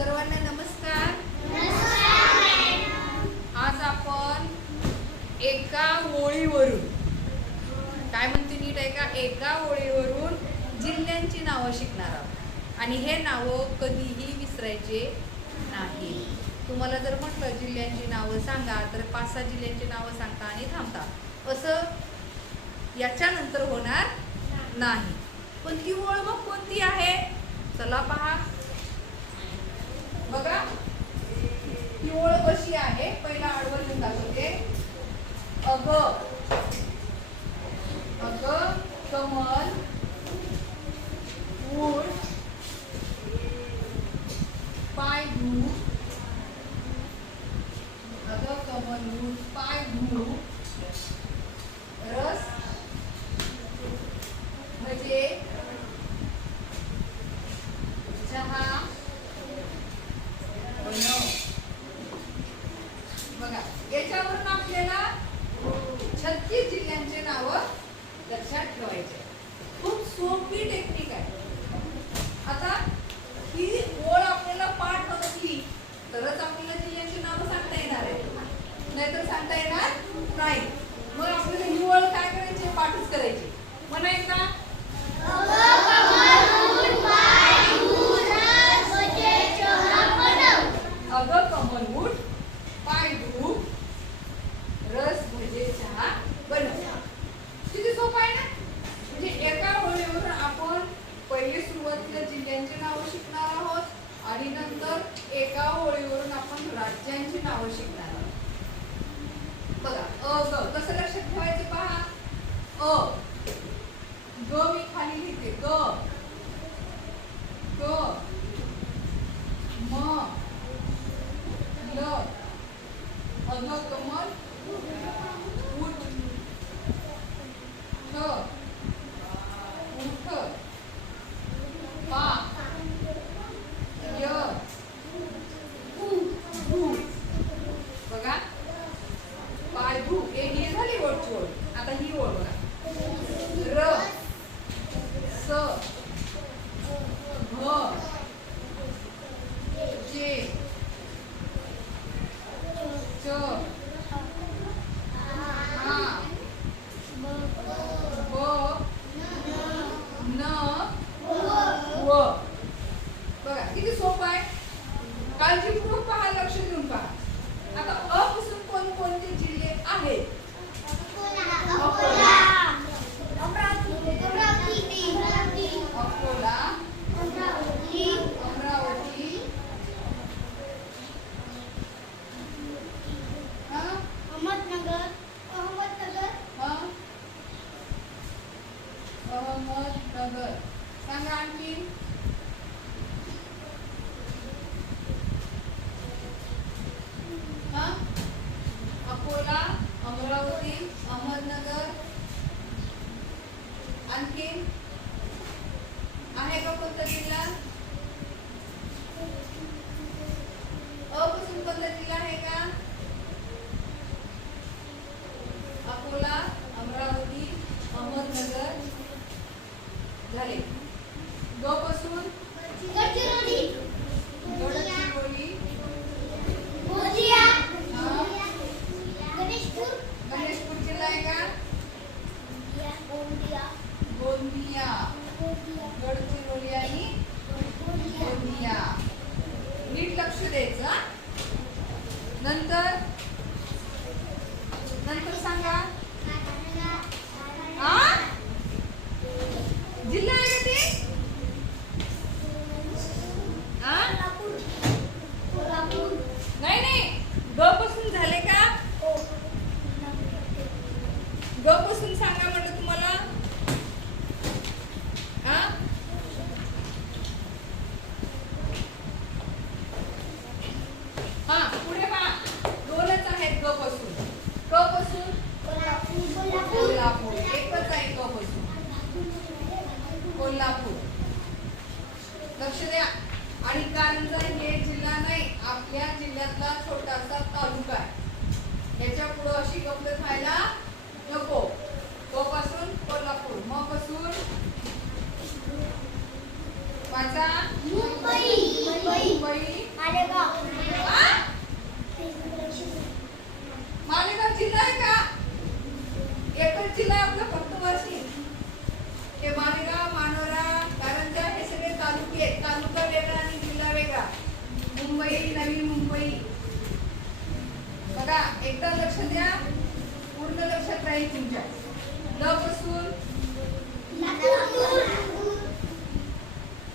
सर्वांना नमस्कार. आज आपण एका ओळीवरून काय म्हणते नीट आहे का? एका ओळीवरून जिल्ह्यांची नावं शिकणार आहोत. आणि हे नावं कधीही विसरायचे नाही. तुम्हाला जर म्हटलं जिल्ह्यांची नावं सांगा तर पाच सहा जिल्ह्यांची नावं सांगता आणि थांबता. असं याच्यानंतर होणार नाही. पण ती ओळ मग कोणती आहे? चला पहा. बघा. ही ओळ कशी आहे? पहिला आडवं लिहून दाखवते. अग. अग कमल ऊळ पाय धू अग कमल ऊळ पाय धू रस म्हणजे चहा बनव बघा याच्यावरून आपल्याला छत्तीस जिल्ह्यांचे नाव लक्षात ठेवायचे खूप सोपी टेक्निक आहे आता ही ओळ आपल्याला पाठ होत असली तरच आपल्याला जिल्ह्यांची नावं सांगता येणार आहे नाहीतर सांगता येणार नाही. मग आपल्याला ही ओळ काय करायची? पाठच करायची. म्हणायचा अगं कमल उठ पाय धू रस भजे चहा बनव. किती सोपं आहे ना? म्हणजे एका ओळीवर आपण पहिले सुरुवातीला जिल्ह्यांची नावं शिकणार आहोत आणि नंतर एका ओळीवरून आपण राज्यांची नावं शिकणार आहोत. बघा अ ग कसं लक्षात ठेवायचं पहा? अ ग मी खाली लिहिते ग. ग म ल अग कमल उठ ठ उठ पा य भू बघा पाय भू हे ही झाली ओळची ओळ आता ही ओळ बघा र स घ जे च हा ब न व बघा किती सोपं आहे. काळजीपूर्वक पहा लक्ष देऊन पहा. आता अ पासून कोणकोणते जिल्हे आहेत? अकोला. अमरावती. हा? हा? अहमदनगर. सांगा आणखी हा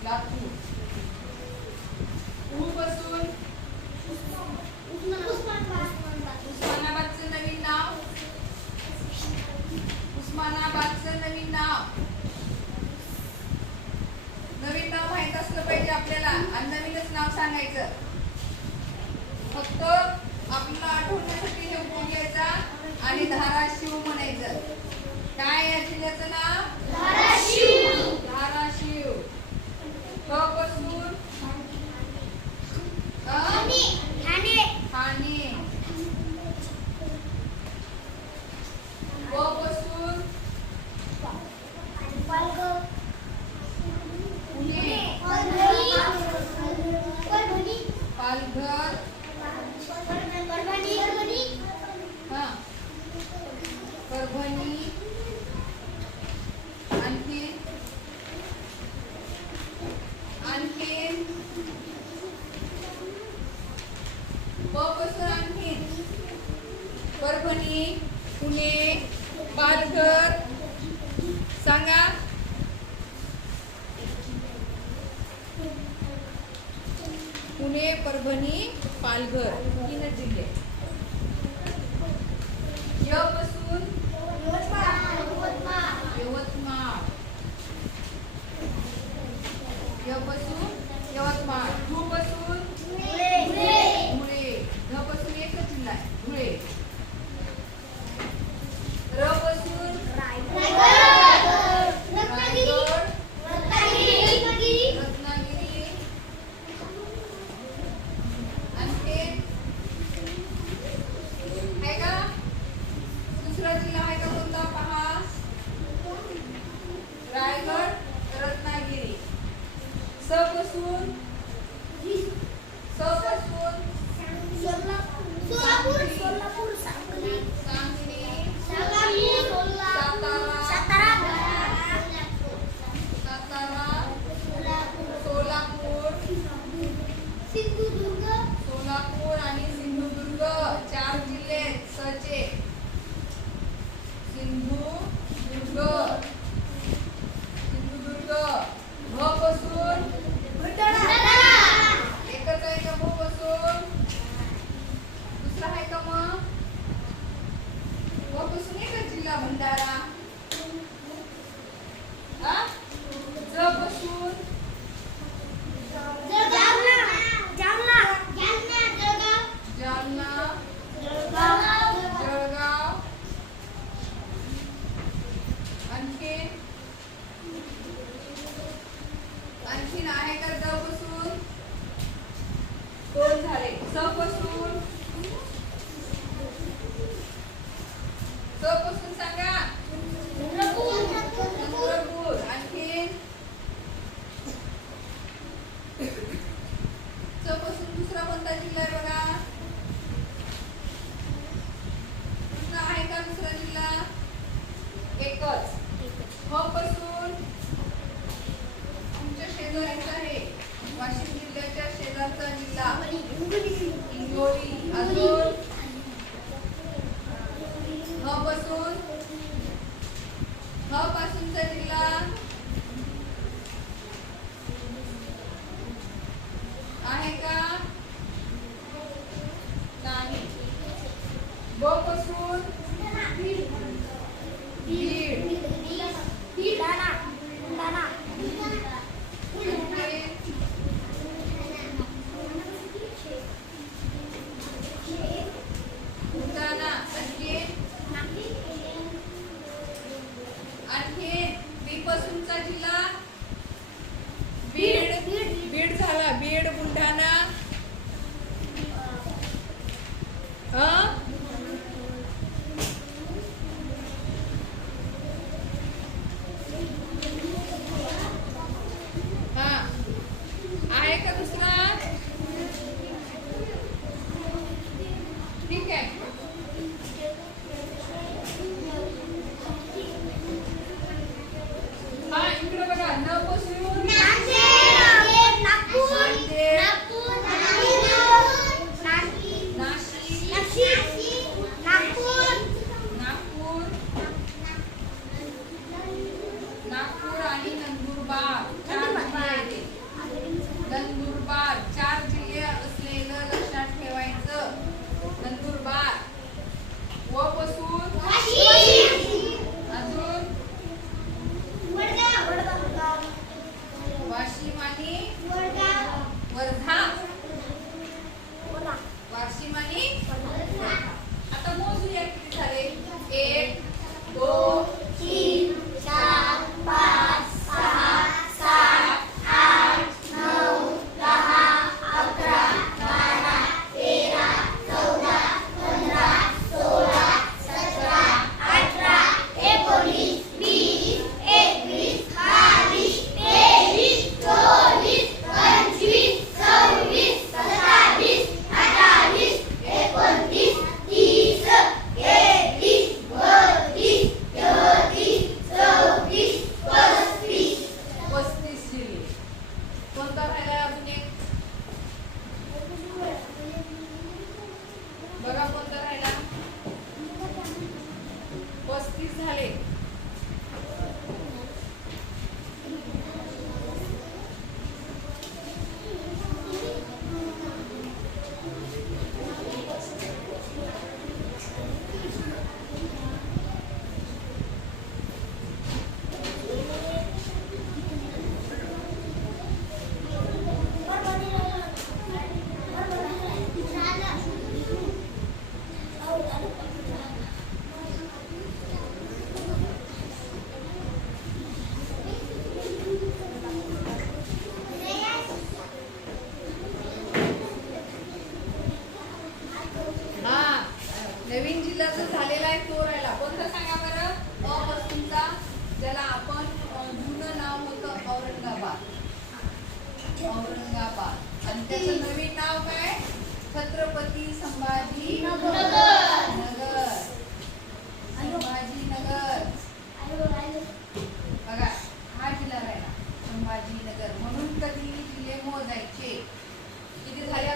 Not परभणी ठीक है तुमचा जो झालेला आहे तो राहिला. कोणता सांगा बरं? अ वस्तूंचा ज्याला आपण जुनं नाव होतं औरंगाबाद. औरंगाबाद. आणि त्याचं नवीन नाव काय? छत्रपती संभाजी नगर नगर संभाजी नगर. बघा हा जिल्हा राहिला. संभाजीनगर म्हणून कधी जिल्हे मोजायचे. किती झाले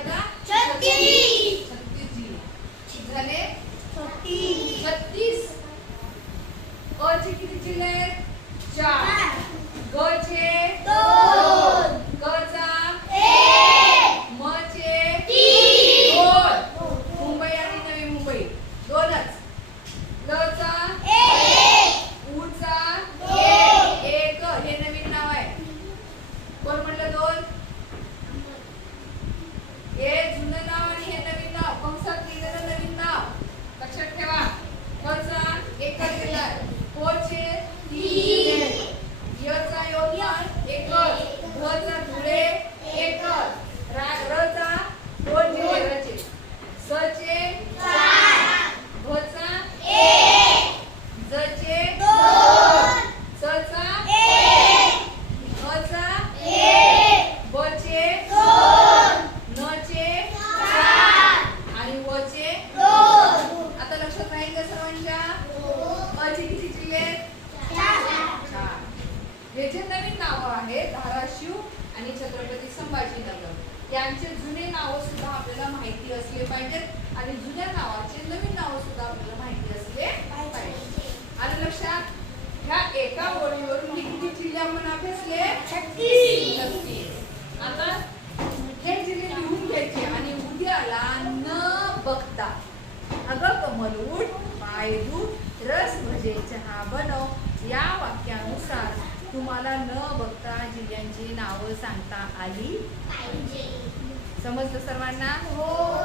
आली समजलं सर्वांना? हो.